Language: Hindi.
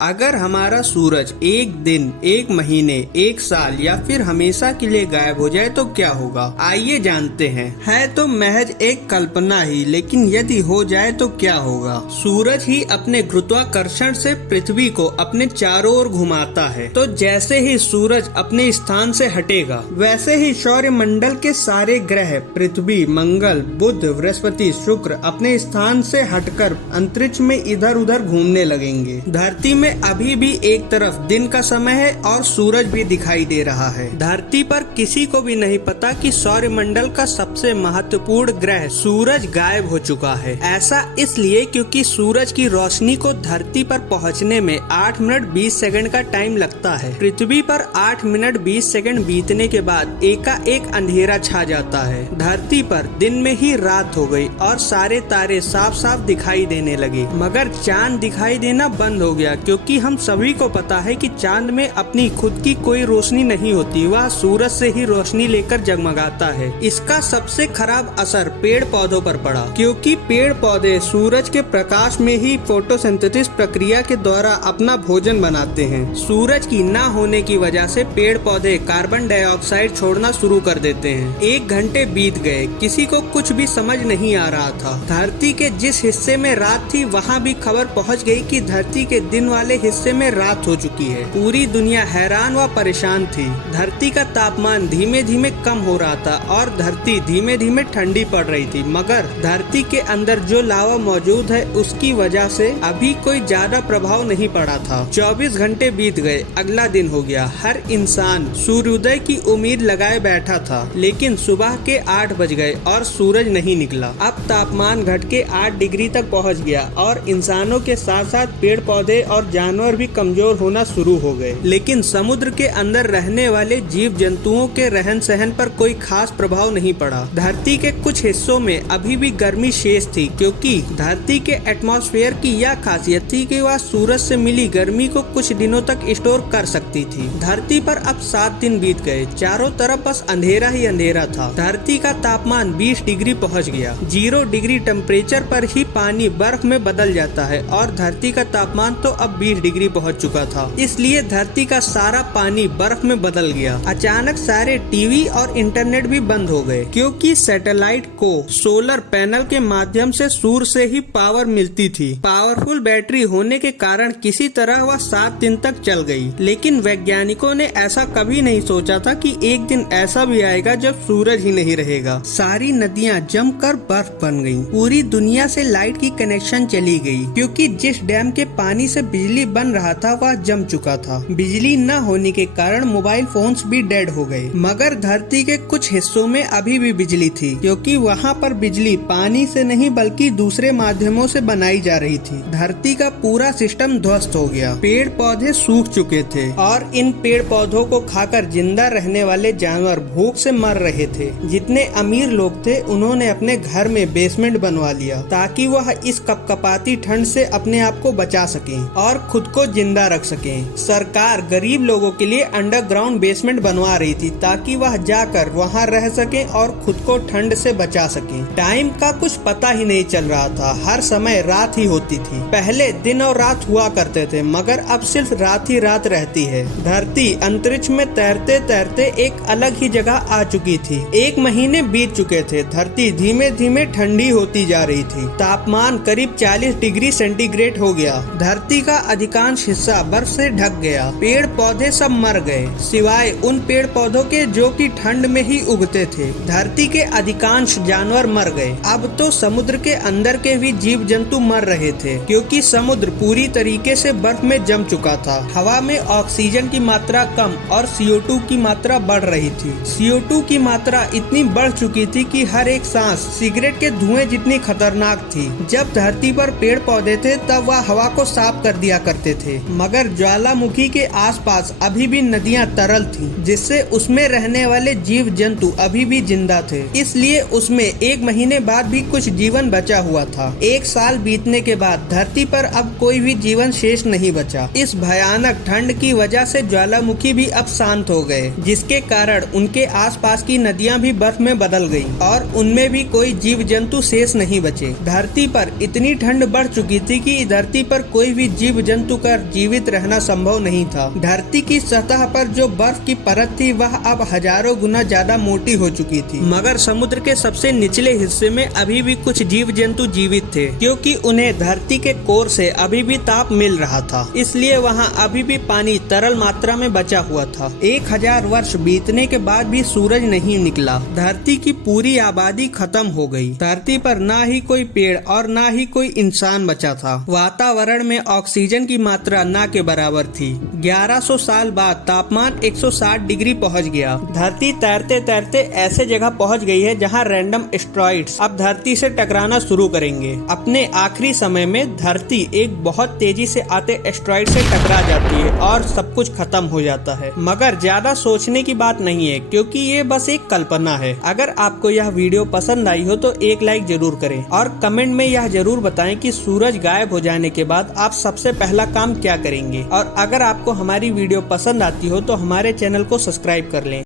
अगर हमारा सूरज एक दिन, एक महीने, एक साल या फिर हमेशा के लिए गायब हो जाए तो क्या होगा, आइए जानते हैं। है तो महज एक कल्पना ही, लेकिन यदि हो जाए तो क्या होगा। सूरज ही अपने गुरुत्वाकर्षण से पृथ्वी को अपने चारों ओर घुमाता है, तो जैसे ही सूरज अपने स्थान से हटेगा वैसे ही सौर मंडल के सारे ग्रह पृथ्वी, मंगल, बुध, बृहस्पति, शुक्र अपने स्थान से हटकर अंतरिक्ष में इधर उधर घूमने लगेंगे। धरती में अभी भी एक तरफ दिन का समय है और सूरज भी दिखाई दे रहा है। धरती पर किसी को भी नहीं पता कि सौरमंडल का सबसे महत्वपूर्ण ग्रह सूरज गायब हो चुका है। ऐसा इसलिए क्योंकि सूरज की रोशनी को धरती पर पहुंचने में 8 मिनट 20 सेकंड का टाइम लगता है। पृथ्वी पर 8 मिनट 20 सेकंड बीतने के बाद एकाएक अंधेरा छा जाता है। धरती पर दिन में ही रात हो गई और सारे तारे साफ साफ दिखाई देने लगे, मगर चांद दिखाई देना बंद हो गया, क्योंकि हम सभी को पता है कि चांद में अपनी खुद की कोई रोशनी नहीं होती, वह सूरज से ही रोशनी लेकर जगमगाता है। इसका सबसे खराब असर पेड़ पौधों पर पड़ा, क्योंकि पेड़ पौधे सूरज के प्रकाश में ही फोटोसिंथेसिस प्रक्रिया के द्वारा अपना भोजन बनाते हैं। सूरज की न होने की वजह से पेड़ पौधे कार्बन डाइऑक्साइड छोड़ना शुरू कर देते हैं। 1 घंटे बीत गए, किसी को कुछ भी समझ नहीं आ रहा था। धरती के जिस हिस्से में रात थी वहाँ भी खबर पहुँच गई कि धरती के दिन वाले हिस्से में रात हो चुकी है। पूरी दुनिया हैरान व परेशान थी। धरती का तापमान धीमे धीमे कम हो रहा था और धरती धीमे धीमे ठंडी पड़ रही थी, मगर धरती के अंदर जो लावा मौजूद है उसकी वजह से अभी कोई ज्यादा प्रभाव नहीं पड़ा था। 24 घंटे बीत गए, अगला दिन हो गया। हर इंसान सूर्योदय की उम्मीद लगाए बैठा था, लेकिन सुबह के 8 बज गए और सूरज नहीं निकला। अब तापमान घट के 8 डिग्री तक पहुँच गया और इंसानों के साथ साथ पेड़ पौधे और जानवर भी कमजोर होना शुरू हो गए। लेकिन समुद्र के अंदर रहने वाले जीव जंतुओं के रहन सहन पर कोई खास प्रभाव नहीं पड़ा। धरती के कुछ हिस्सों में अभी भी गर्मी शेष थी, क्योंकि धरती के एटमॉस्फेयर की यह खासियत थी कि वह सूरज से मिली गर्मी को कुछ दिनों तक स्टोर कर सकती थी। धरती पर अब 7 दिन बीत गए, चारों तरफ बस अंधेरा ही अंधेरा था। धरती का तापमान 20 डिग्री पहुँच गया। 0 डिग्री टेम्परेचर पर ही पानी बर्फ में बदल जाता है और धरती का तापमान तो अब 20 डिग्री पहुंच चुका था, इसलिए धरती का सारा पानी बर्फ में बदल गया। अचानक सारे टीवी और इंटरनेट भी बंद हो गए, क्योंकि सैटेलाइट को सोलर पैनल के माध्यम से सूर्य से ही पावर मिलती थी। पावरफुल बैटरी होने के कारण किसी तरह वह 7 दिन तक चल गई। लेकिन वैज्ञानिकों ने ऐसा कभी नहीं सोचा था कि एक दिन ऐसा भी आएगा जब सूरज ही नहीं रहेगा। सारी नदियाँ जमकर बर्फ बन गयी। पूरी दुनिया से लाइट की कनेक्शन चली गयी, क्योंकि जिस डैम के पानी से बिजली बन रहा था वह जम चुका था। बिजली न होने के कारण मोबाइल फोन्स भी डेड हो गए, मगर धरती के कुछ हिस्सों में अभी भी बिजली थी, क्योंकि वहाँ पर बिजली पानी से नहीं बल्कि दूसरे माध्यमों से बनाई जा रही थी। धरती का पूरा सिस्टम ध्वस्त हो गया। पेड़ पौधे सूख चुके थे और इन पेड़ पौधों को खाकर जिंदा रहने वाले जानवर भूख से मर रहे थे। जितने अमीर लोग थे उन्होंने अपने घर में बेसमेंट बनवा लिया, ताकि वह इस कपकपाती ठंड से अपने आप को बचा सके और खुद को जिंदा रख सकें। सरकार गरीब लोगों के लिए अंडरग्राउंड बेसमेंट बनवा रही थी, ताकि वह जाकर वहां रह सकें और खुद को ठंड से बचा सकें। टाइम का कुछ पता ही नहीं चल रहा था, हर समय रात ही होती थी। पहले दिन और रात हुआ करते थे, मगर अब सिर्फ रात ही रात रहती है। धरती अंतरिक्ष में तैरते तैरते एक अलग ही जगह आ चुकी थी। 1 महीने बीत चुके थे। धरती धीमे धीमे ठंडी होती जा रही थी। तापमान करीब 40 डिग्री सेंटीग्रेड हो गया। धरती का अधिकांश हिस्सा बर्फ से ढक गया। पेड़ पौधे सब मर गए, सिवाय उन पेड़ पौधों के जो कि ठंड में ही उगते थे। धरती के अधिकांश जानवर मर गए। अब तो समुद्र के अंदर के भी जीव जंतु मर रहे थे, क्योंकि समुद्र पूरी तरीके से बर्फ में जम चुका था। हवा में ऑक्सीजन की मात्रा कम और CO2 की मात्रा बढ़ रही थी। CO2 की मात्रा इतनी बढ़ चुकी थी कि हर एक सांस सिगरेट के धुएं जितनी खतरनाक थी। जब धरती पर पेड़ पौधे थे तब वह हवा को साफ कर दिया करते थे, मगर ज्वालामुखी के आसपास अभी भी नदियां तरल थीं, जिससे उसमें रहने वाले जीव जंतु अभी भी जिंदा थे। इसलिए उसमें 1 महीने बाद भी कुछ जीवन बचा हुआ था। 1 साल बीतने के बाद धरती पर अब कोई भी जीवन शेष नहीं बचा। इस भयानक ठंड की वजह से ज्वालामुखी भी अब शांत हो गए, जिसके कारण उनके आसपास की नदियां भी बर्फ में बदल गईं और उनमें भी कोई जीव जंतु शेष नहीं बचे। धरती पर इतनी ठंड बढ़ चुकी थी कि धरती पर कोई भी जीव जंतु का जीवित रहना संभव नहीं था। धरती की सतह पर जो बर्फ की परत थी वह अब हजारों गुना ज्यादा मोटी हो चुकी थी, मगर समुद्र के सबसे निचले हिस्से में अभी भी कुछ जीव जंतु जीवित थे, क्योंकि उन्हें धरती के कोर से अभी भी ताप मिल रहा था, इसलिए वहाँ अभी भी पानी तरल मात्रा में बचा हुआ था। 1000 वर्ष बीतने के बाद भी सूरज नहीं निकला। धरती की पूरी आबादी खत्म हो गई। धरती पर ना ही कोई पेड़ और ना ही कोई इंसान बचा था। वातावरण में ऑक्सीजन की मात्रा ना के बराबर थी। 1100 साल बाद तापमान 160 डिग्री पहुंच गया। धरती तैरते तैरते ऐसे जगह पहुंच गई है जहां रैंडम एस्टेरॉइड्स अब धरती से टकराना शुरू करेंगे। अपने आखिरी समय में धरती एक बहुत तेजी से आते एस्टेरॉइड से टकरा जाती है और सब कुछ खत्म हो जाता है। मगर ज्यादा सोचने की बात नहीं है, क्योंकि ये बस एक कल्पना है। अगर आपको यह वीडियो पसंद आई हो तो एक लाइक जरूर करें और कमेंट में यह जरूर बताएं कि सूरज गायब हो जाने के बाद आप सबसे पहला काम क्या करेंगे। और अगर आपको हमारी वीडियो पसंद आती हो तो हमारे चैनल को सब्सक्राइब कर लें।